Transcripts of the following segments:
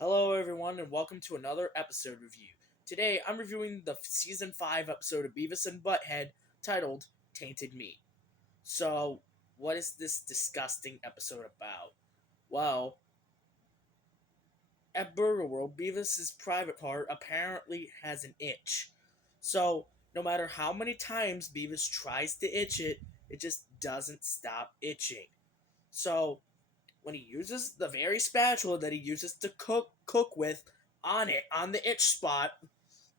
Hello, everyone, and welcome to another episode review. Today, I'm reviewing the season 5 episode of Beavis and Butt-Head titled Tainted Meat. So, what is this disgusting episode about? Well, at Burger World, Beavis's private part apparently has an itch. So, no matter how many times Beavis tries to itch it, it just doesn't stop itching. So, when he uses the very spatula that he uses to cook with on the itch spot,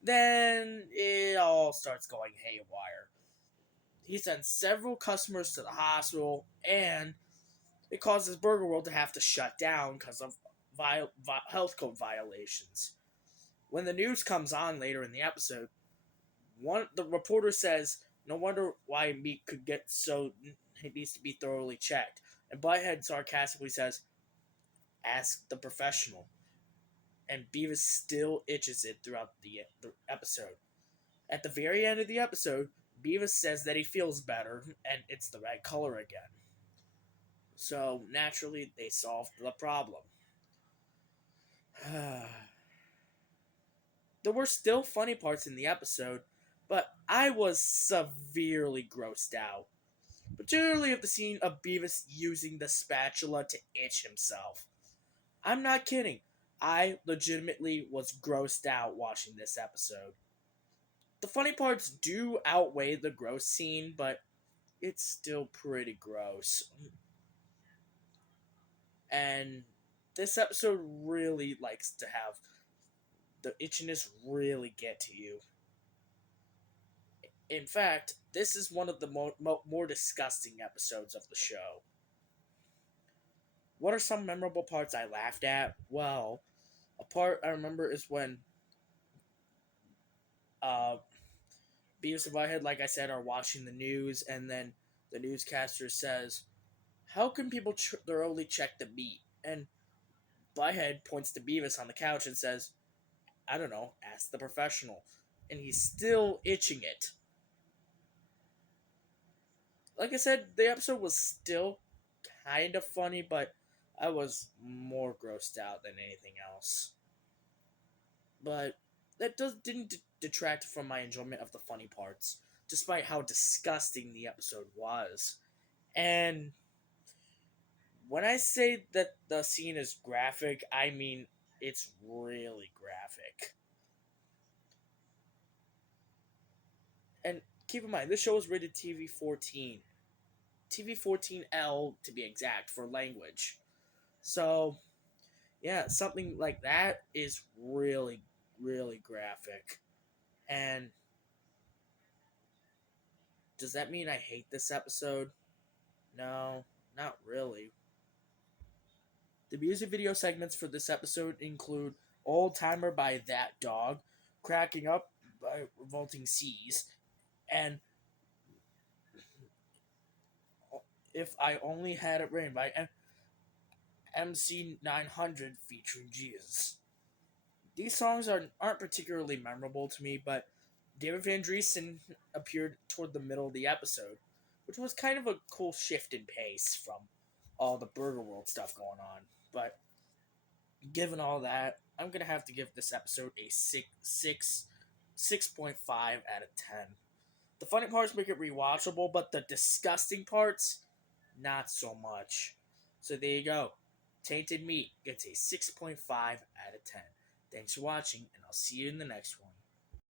then it all starts going haywire. He sends several customers to the hospital, and it causes Burger World to have to shut down because of health code violations. When the news comes on later in the episode, the reporter says, "No wonder why meat could get so it needs to be thoroughly checked." And Butthead sarcastically says, "Ask the professional." And Beavis still itches it throughout the episode. At the very end of the episode, Beavis says that he feels better and it's the right color again. So naturally, they solved the problem. There were still funny parts in the episode, but I was severely grossed out. Particularly at the scene of Beavis using the spatula to itch himself. I'm not kidding. I legitimately was grossed out watching this episode. The funny parts do outweigh the gross scene, but it's still pretty gross. And this episode really likes to have the itchiness really get to you. In fact, this is one of the more disgusting episodes of the show. What are some memorable parts I laughed at? Well, a part I remember is when uh, Beavis and Butthead, like I said, are watching the news, and then the newscaster says, "How can people thoroughly check the meat?" And Butthead points to Beavis on the couch and says, "I don't know, ask the professional." And he's still itching it. Like I said, the episode was still kind of funny, but I was more grossed out than anything else. But that didn't detract from my enjoyment of the funny parts, despite how disgusting the episode was. And when I say that the scene is graphic, I mean it's really graphic. And keep in mind, this show is rated TV 14. TV 14L to be exact for language. So, yeah, something like that is really, really graphic. And does that mean I hate this episode? No, not really. The music video segments for this episode include Old Timer by That Dog, Cracking Up by Revolting Seas, and If I Only Had It Rain by MC 900 featuring Jesus. These songs aren't particularly memorable to me, but David Van Driesen appeared toward the middle of the episode, which was kind of a cool shift in pace from all the Burger World stuff going on. But given all that, I'm gonna have to give this episode a 6.5 out of 10. The funny parts make it rewatchable, but the disgusting parts, not so much. So there you go. Tainted Meat gets a 6.5 out of 10. Thanks for watching, and I'll see you in the next one.